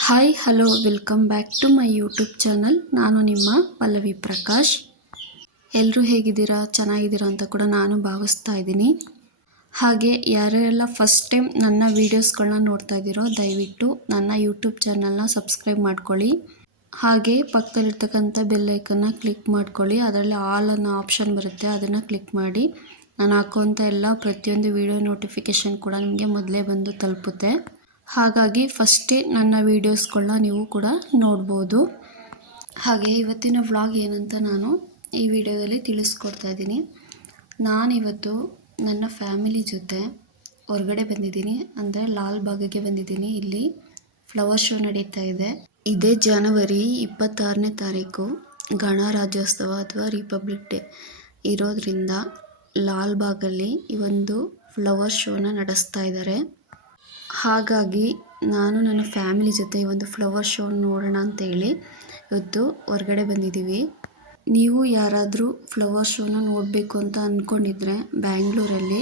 Hi hello welcome back to my YouTube channel. ನಾನು ನಿಮ್ಮ ಪಲ್ಲವಿ ಪ್ರಕಾಶ್. ಎಲ್ಲರೂ ಹೇಗಿದ್ದೀರಾ, ಚೆನ್ನಾಗಿದ್ದೀರಾ ಅಂತ ಕೂಡ ನಾನು ಭಾವಿಸ್ತಾ ಇದ್ದೀನಿ. ಹಾಗೆ ಯಾರೆಲ್ಲ ಫಸ್ಟ್ ಟೈಮ್ ನನ್ನ ವೀಡಿಯೋಸ್ಗಳನ್ನ ನೋಡ್ತಾ ಇದ್ದೀರೋ ದಯವಿಟ್ಟು ನನ್ನ ಯೂಟ್ಯೂಬ್ ಚಾನಲ್ನ ಸಬ್ಸ್ಕ್ರೈಬ್ ಮಾಡ್ಕೊಳ್ಳಿ. ಹಾಗೆ ಪಕ್ಕದಲ್ಲಿರ್ತಕ್ಕಂಥ ಬೆಲ್ಲೈಕನ್ನ ಕ್ಲಿಕ್ ಮಾಡ್ಕೊಳ್ಳಿ. ಅದರಲ್ಲಿ ಆಲ್ ಅನ್ನೋ ಆಪ್ಷನ್ ಬರುತ್ತೆ, ಅದನ್ನು ಕ್ಲಿಕ್ ಮಾಡಿ. ನಾನು ಹಾಕುವಂಥ ಎಲ್ಲ ಪ್ರತಿಯೊಂದು ವೀಡಿಯೋ ನೋಟಿಫಿಕೇಷನ್ ಕೂಡ ನಿಮಗೆ ಮೊದಲೇ ಬಂದು ತಲುಪುತ್ತೆ. ಹಾಗಾಗಿ ಫಸ್ಟೇ ನನ್ನ ವೀಡಿಯೋಸ್ಗಳನ್ನ ನೀವು ಕೂಡ ನೋಡ್ಬೋದು. ಹಾಗೆ ಇವತ್ತಿನ ವ್ಲಾಗ್ ಏನಂತ ನಾನು ಈ ವಿಡಿಯೋದಲ್ಲಿ ತಿಳಿಸ್ಕೊಡ್ತಾ ಇದ್ದೀನಿ. ನಾನಿವತ್ತು ನನ್ನ ಫ್ಯಾಮಿಲಿ ಜೊತೆ ಹೊರಗಡೆ ಬಂದಿದ್ದೀನಿ, ಅಂದರೆ ಲಾಲ್ ಬಾಗಿಗೆ ಬಂದಿದ್ದೀನಿ. ಇಲ್ಲಿ ಫ್ಲವರ್ ಶೋ ನಡೀತಾ ಇದೆ. ಇದೇ ಜನವರಿ 26ನೇ ತಾರೀಕು ಗಣರಾಜ್ಯೋತ್ಸವ ಅಥವಾ ರಿಪಬ್ಲಿಕ್ ಡೇ ಇರೋದ್ರಿಂದ ಲಾಲ್ ಬಾಗಲ್ಲಿ ಈ ಒಂದು ಫ್ಲವರ್ ಶೋನ ನಡೆಸ್ತಾ ಇದ್ದಾರೆ. ಹಾಗಾಗಿ ನಾನು ನನ್ನ ಫ್ಯಾಮಿಲಿ ಜೊತೆ ಈ ಒಂದು ಫ್ಲವರ್ ಶೋ ನೋಡೋಣ ಅಂತೇಳಿ ಇವತ್ತು ಹೊರಗಡೆ ಬಂದಿದ್ದೀವಿ. ನೀವು ಯಾರಾದರೂ ಫ್ಲವರ್ ಶೋನ ನೋಡಬೇಕು ಅಂತ ಅಂದ್ಕೊಂಡಿದ್ರೆ ಬ್ಯಾಂಗ್ಳೂರಲ್ಲಿ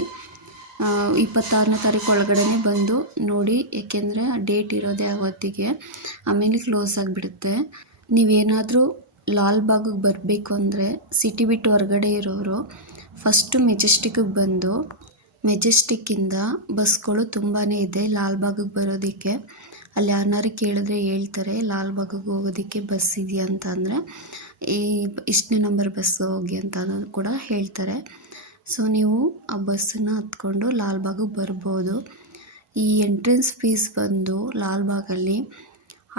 26ನೇ ತಾರೀಕು ಒಳಗಡೆ ಬಂದು ನೋಡಿ. ಏಕೆಂದರೆ ಆ ಡೇಟ್ ಇರೋದೇ ಆವತ್ತಿಗೆ, ಆಮೇಲೆ ಕ್ಲೋಸ್ ಆಗಿಬಿಡುತ್ತೆ. ನೀವೇನಾದರೂ ಲಾಲ್ ಬಾಗಿಗೆ ಬರಬೇಕು ಅಂದರೆ ಸಿಟಿ ಬಿಟ್ಟು ಹೊರಗಡೆ ಇರೋರು ಫಸ್ಟು ಮೆಜೆಸ್ಟಿಕ್ಕಿಗೆ ಬಂದು, ಮೆಜೆಸ್ಟಿಕ್ಕಿಂದ ಬಸ್ಗಳು ತುಂಬಾ ಇದೆ ಲಾಲ್ ಬಾಗಿಗೆ ಬರೋದಕ್ಕೆ. ಅಲ್ಲಿ ಯಾರನ್ನಾರು ಕೇಳಿದ್ರೆ ಹೇಳ್ತಾರೆ ಲಾಲ್ ಬಾಗಿಗೆ ಹೋಗೋದಕ್ಕೆ ಬಸ್ ಇದೆಯಾ ಅಂತ. ಅಂದರೆ ಇಷ್ಟನೇ ನಂಬರ್ ಬಸ್ ಹೋಗಿ ಅಂತ ಕೂಡ ಹೇಳ್ತಾರೆ. ಸೊ ನೀವು ಆ ಬಸ್ಸನ್ನು ಹತ್ಕೊಂಡು ಲಾಲ್ ಬಾಗಿಗೆ ಬರ್ಬೋದು. ಈ ಎಂಟ್ರೆನ್ಸ್ ಫೀಸ್ ಬಂದು ಲಾಲ್ ಬಾಗಲ್ಲಿ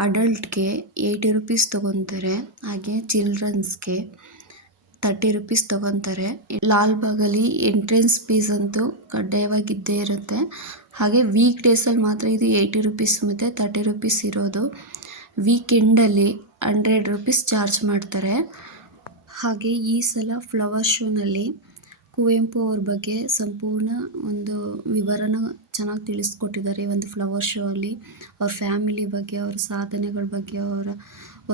ಅಡಲ್ಟ್ಗೆ 80 ರೂಪೀಸ್ ತೊಗೊತಾರೆ, ಹಾಗೆ ಚಿಲ್ಡ್ರನ್ಸ್ಗೆ 30 ರೂಪೀಸ್ ತೊಗೊತಾರೆ. ಲಾಲ್ ಬಾಗಲ್ಲಿ ಎಂಟ್ರೆನ್ಸ್ ಫೀಸ್ ಅಂತೂ ಕಡ್ಡಾಯವಾಗಿದ್ದೇ ಇರುತ್ತೆ. ಹಾಗೆ ವೀಕ್ ಡೇಸಲ್ಲಿ ಮಾತ್ರ ಇದು 80 ರೂಪೀಸ್ ಮತ್ತು 30 ರೂಪೀಸ್ ಇರೋದು. ವೀಕೆಂಡಲ್ಲಿ 100 ರೂಪೀಸ್ ಚಾರ್ಜ್ ಮಾಡ್ತಾರೆ. ಹಾಗೆ ಈ ಸಲ ಫ್ಲವರ್ ಶೋನಲ್ಲಿ ಕುವೆಂಪು ಅವ್ರ ಬಗ್ಗೆ ಸಂಪೂರ್ಣ ಒಂದು ವಿವರನ ಚೆನ್ನಾಗಿ ತಿಳಿಸ್ಕೊಟ್ಟಿದ್ದಾರೆ. ಈ ಒಂದು ಫ್ಲವರ್ ಶೋ ಅಲ್ಲಿ ಅವ್ರ ಫ್ಯಾಮಿಲಿ ಬಗ್ಗೆ, ಅವ್ರ ಸಾಧನೆಗಳ ಬಗ್ಗೆ, ಅವರ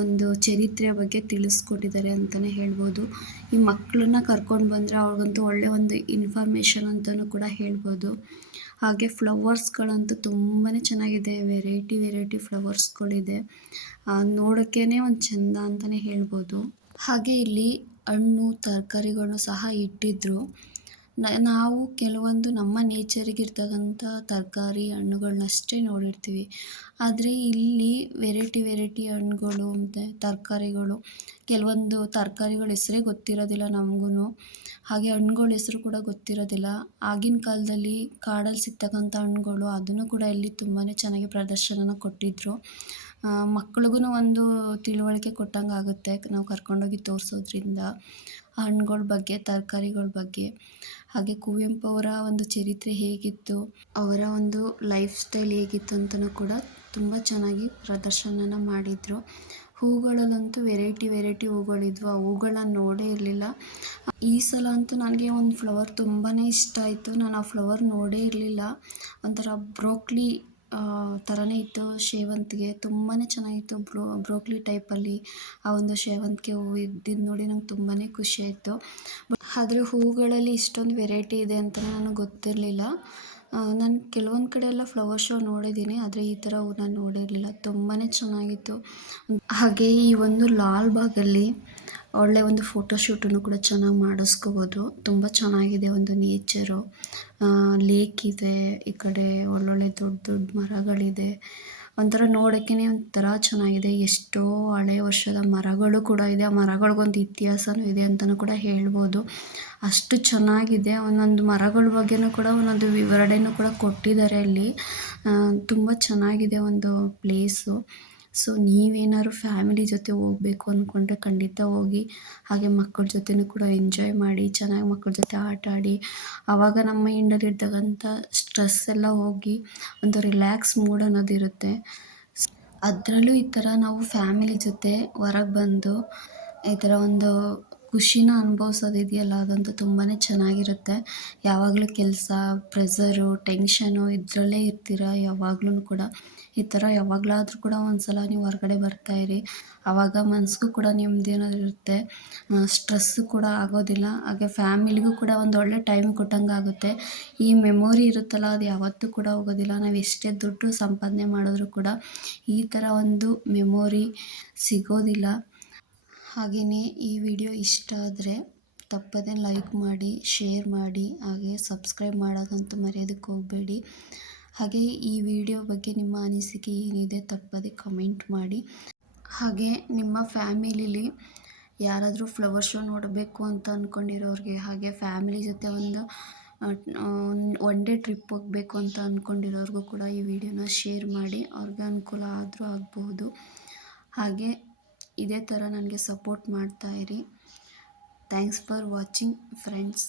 ಒಂದು ಚರಿತ್ರೆಯ ಬಗ್ಗೆ ತಿಳಿಸ್ಕೊಟ್ಟಿದ್ದಾರೆ ಅಂತಲೇ ಹೇಳ್ಬೋದು. ಈ ಮಕ್ಕಳನ್ನ ಕರ್ಕೊಂಡು ಬಂದರೆ ಅವ್ರಿಗಂತೂ ಒಳ್ಳೆಯ ಒಂದು ಇನ್ಫಾರ್ಮೇಷನ್ ಅಂತಲೂ ಕೂಡ ಹೇಳ್ಬೋದು. ಹಾಗೆ ಫ್ಲವರ್ಸ್ಗಳಂತೂ ತುಂಬಾ ಚೆನ್ನಾಗಿದೆ, ವೆರೈಟಿ ಫ್ಲವರ್ಸ್ಗಳಿದೆ. ನೋಡೋಕ್ಕೇ ಒಂದು ಚೆಂದ ಅಂತಲೇ ಹೇಳ್ಬೋದು. ಹಾಗೆ ಇಲ್ಲಿ ಹಣ್ಣು ತರಕಾರಿಗಳನ್ನು ಸಹ ಇಟ್ಟಿದ್ರು. ನಾವು ಕೆಲವೊಂದು ನಮ್ಮ ನೇಚರಿಗೆ ಇರ್ತಕ್ಕಂಥ ತರಕಾರಿ ಹಣ್ಣುಗಳನ್ನಷ್ಟೇ ನೋಡಿರ್ತೀವಿ. ಆದರೆ ಇಲ್ಲಿ ವೆರೈಟಿ ಹಣ್ಣುಗಳು ಮತ್ತು ತರಕಾರಿಗಳು, ಕೆಲವೊಂದು ತರಕಾರಿಗಳ ಹೆಸರೇ ಗೊತ್ತಿರೋದಿಲ್ಲ ನಮಗೂ. ಹಾಗೆ ಹಣ್ಣುಗಳ ಹೆಸರು ಕೂಡ ಗೊತ್ತಿರೋದಿಲ್ಲ. ಆಗಿನ ಕಾಲದಲ್ಲಿ ಕಾಡಲ್ಲಿ ಸಿಗ್ತಕ್ಕಂಥ ಹಣ್ಣುಗಳು, ಅದನ್ನು ಕೂಡ ಇಲ್ಲಿ ತುಂಬಾ ಚೆನ್ನಾಗಿ ಪ್ರದರ್ಶನನ ಕೊಟ್ಟಿದ್ದರು. ಮಕ್ಳಿಗೂ ಒಂದು ತಿಳುವಳಿಕೆ ಕೊಟ್ಟಂಗೆ ಆಗುತ್ತೆ ನಾವು ಕರ್ಕೊಂಡೋಗಿ ತೋರಿಸೋದ್ರಿಂದ ಹಣ್ಣುಗಳ ಬಗ್ಗೆ, ತರಕಾರಿಗಳ ಬಗ್ಗೆ. ಹಾಗೆ ಕುವೆಂಪು ಅವರ ಒಂದು ಚರಿತ್ರೆ ಹೇಗಿತ್ತು, ಅವರ ಒಂದು ಲೈಫ್ ಸ್ಟೈಲ್ ಹೇಗಿತ್ತು ಅಂತಲೂ ಕೂಡ ತುಂಬ ಚೆನ್ನಾಗಿ ಪ್ರದರ್ಶನನ ಮಾಡಿದರು. ಹೂಗಳಲ್ಲಂತೂ ವೆರೈಟಿ ಹೂಗಳಿದ್ವು. ಆ ಹೂಗಳನ್ನ ನೋಡೇ ಇರಲಿಲ್ಲ. ಈ ಸಲ ಅಂತೂ ನನಗೆ ಒಂದು ಫ್ಲವರ್ ತುಂಬಾ ಇಷ್ಟ ಆಯಿತು. ನಾನು ಆ ಫ್ಲವರ್ ನೋಡೇ ಇರಲಿಲ್ಲ. ಒಂಥರ ಬ್ರೋಕ್ಲಿ ಥರನೇ ಇತ್ತು, ಸೇವಂತಿಗೆ ತುಂಬಾ ಚೆನ್ನಾಗಿತ್ತು. ಬ್ರೋಕ್ಲಿ ಟೈಪಲ್ಲಿ ಆ ಒಂದು ಸೇವಂತಿಗೆ ಹೂವು ಇದ್ದಿದ್ದು ನೋಡಿ ನಂಗೆ ತುಂಬಾ ಖುಷಿ ಆಯಿತು. ಆದರೆ ಹೂಗಳಲ್ಲಿ ಇಷ್ಟೊಂದು ವೆರೈಟಿ ಇದೆ ಅಂತ ನನಗೆ ಗೊತ್ತಿರಲಿಲ್ಲ. ನಾನು ಕೆಲವೊಂದು ಕಡೆ ಎಲ್ಲ ಫ್ಲವರ್ ಶೋ ನೋಡಿದ್ದೀನಿ, ಆದರೆ ಈ ಥರ ಹೂ ನಾನು ನೋಡಿರಲಿಲ್ಲ. ತುಂಬಾ ಚೆನ್ನಾಗಿತ್ತು. ಹಾಗೆ ಈ ಒಂದು ಲಾಲ್ ಬಾಗಲ್ಲಿ ಒಳ್ಳೆಯ ಒಂದು ಫೋಟೋಶೂಟನ್ನು ಕೂಡ ಚೆನ್ನಾಗಿ ಮಾಡಿಸ್ಕೋಬೋದು. ತುಂಬ ಚೆನ್ನಾಗಿದೆ ಒಂದು ನೇಚರು. ಲೇಕ್ ಇದೆ, ಈ ಕಡೆ ಒಳ್ಳೊಳ್ಳೆ ದೊಡ್ಡ ಮರಗಳಿದೆ. ಒಂಥರ ನೋಡೋಕ್ಕೇ ಒಂಥರ ಚೆನ್ನಾಗಿದೆ. ಎಷ್ಟೋ ಹಳೆಯ ವರ್ಷದ ಮರಗಳು ಕೂಡ ಇದೆ. ಆ ಮರಗಳಿಗೊಂದು ಇತಿಹಾಸನೂ ಇದೆ ಅಂತಲೂ ಕೂಡ ಹೇಳ್ಬೋದು. ಅಷ್ಟು ಚೆನ್ನಾಗಿದೆ. ಒಂದೊಂದು ಮರಗಳ ಬಗ್ಗೆನೂ ಕೂಡ ಒಂದೊಂದು ವಿವರಣೆನೂ ಕೂಡ ಕೊಟ್ಟಿದ್ದಾರೆ ಅಲ್ಲಿ. ತುಂಬ ಚೆನ್ನಾಗಿದೆ ಒಂದು ಪ್ಲೇಸು. ಸೊ ನೀವೇನಾದ್ರು ಫ್ಯಾಮಿಲಿ ಜೊತೆ ಹೋಗಬೇಕು ಅಂದ್ಕೊಂಡ್ರೆ ಖಂಡಿತ ಹೋಗಿ. ಹಾಗೆ ಮಕ್ಕಳ ಜೊತೆನೂ ಕೂಡ ಎಂಜಾಯ್ ಮಾಡಿ, ಚೆನ್ನಾಗಿ ಮಕ್ಕಳ ಜೊತೆ ಆಟ ಆಡಿ. ಆವಾಗ ನಮ್ಮ ಮೈಂಡಲ್ಲಿ ಇರ್ತಕ್ಕಂಥ ಸ್ಟ್ರೆಸ್ ಎಲ್ಲ ಹೋಗಿ ಒಂದು ರಿಲ್ಯಾಕ್ಸ್ ಮೂಡ್ ಅನ್ನೋದಿರುತ್ತೆ. ಅದರಲ್ಲೂ ಈ ಥರ ನಾವು ಫ್ಯಾಮಿಲಿ ಜೊತೆ ಹೊರಗೆ ಬಂದು ಈ ಥರ ಒಂದು ಖುಷಿನ ಅನುಭವಿಸೋದಿದೆಯಲ್ಲ ಅದಂತೂ ತುಂಬಾ ಚೆನ್ನಾಗಿರುತ್ತೆ. ಯಾವಾಗಲೂ ಕೆಲಸ, ಪ್ರೆಝರು, ಟೆನ್ಷನು ಇದರಲ್ಲೇ ಇರ್ತೀರ ಯಾವಾಗ್ಲೂ ಕೂಡ. ಈ ಥರ ಯಾವಾಗಲಾದ್ರೂ ಕೂಡ ಒಂದು ಸಲ ನೀವು ಹೊರಗಡೆ ಬರ್ತಾಯಿರಿ. ಆವಾಗ ಮನಸ್ಸಿಗೂ ಕೂಡ ನೆಮ್ಮದಿ ಅನ್ನೋದು ಇರುತ್ತೆ. ಸ್ಟ್ರೆಸ್ಸು ಕೂಡ ಆಗೋದಿಲ್ಲ. ಹಾಗೆ ಫ್ಯಾಮಿಲಿಗೂ ಕೂಡ ಒಂದು ಒಳ್ಳೆ ಟೈಮ್ ಕೊಟ್ಟಂಗಾಗುತ್ತೆ. ಈ ಮೆಮೊರಿ ಇರುತ್ತಲ್ಲ ಅದು ಯಾವತ್ತೂ ಕೂಡ ಹೋಗೋದಿಲ್ಲ. ನಾವು ಎಷ್ಟೇ ದುಡ್ಡು ಸಂಪಾದನೆ ಮಾಡಿದ್ರೂ ಕೂಡ ಈ ಥರ ಒಂದು ಮೆಮೊರಿ ಸಿಗೋದಿಲ್ಲ. ಹಾಗೆಯೇ ಈ ವಿಡಿಯೋ ಇಷ್ಟ ಆದರೆ ತಪ್ಪದೇ ಲೈಕ್ ಮಾಡಿ, ಶೇರ್ ಮಾಡಿ, ಹಾಗೆ ಸಬ್ಸ್ಕ್ರೈಬ್ ಮಾಡೋದಂತೂ ಮರೆಯೋದಕ್ಕೆ ಹೋಗಬೇಡಿ. ಹಾಗೆ ಈ ವಿಡಿಯೋ ಬಗ್ಗೆ ನಿಮ್ಮ ಅನಿಸಿಕೆ ಏನಿದೆ ತಪ್ಪದೇ ಕಮೆಂಟ್ ಮಾಡಿ. ಹಾಗೆ ನಿಮ್ಮ ಫ್ಯಾಮಿಲಿಲಿ ಯಾರಾದರೂ ಫ್ಲವರ್ ಶೋ ನೋಡಬೇಕು ಅಂತ ಅಂದ್ಕೊಂಡಿರೋರಿಗೆ, ಹಾಗೆ ಫ್ಯಾಮಿಲಿ ಜೊತೆ ಒಂದು ಒನ್ ಡೇ ಟ್ರಿಪ್ ಹೋಗಬೇಕು ಅಂತ ಅಂದ್ಕೊಂಡಿರೋರ್ಗೂ ಕೂಡ ಈ ವಿಡಿಯೋನ ಶೇರ್ ಮಾಡಿ. ಅವ್ರಿಗೆ ಅನುಕೂಲ ಆದರೂ ಆಗ್ಬೋದು. ಹಾಗೆ ಇದೇ ಥರ ನನಗೆ ಸಪೋರ್ಟ್ ಮಾಡ್ತಾಯಿರಿ. Thanks for watching friends.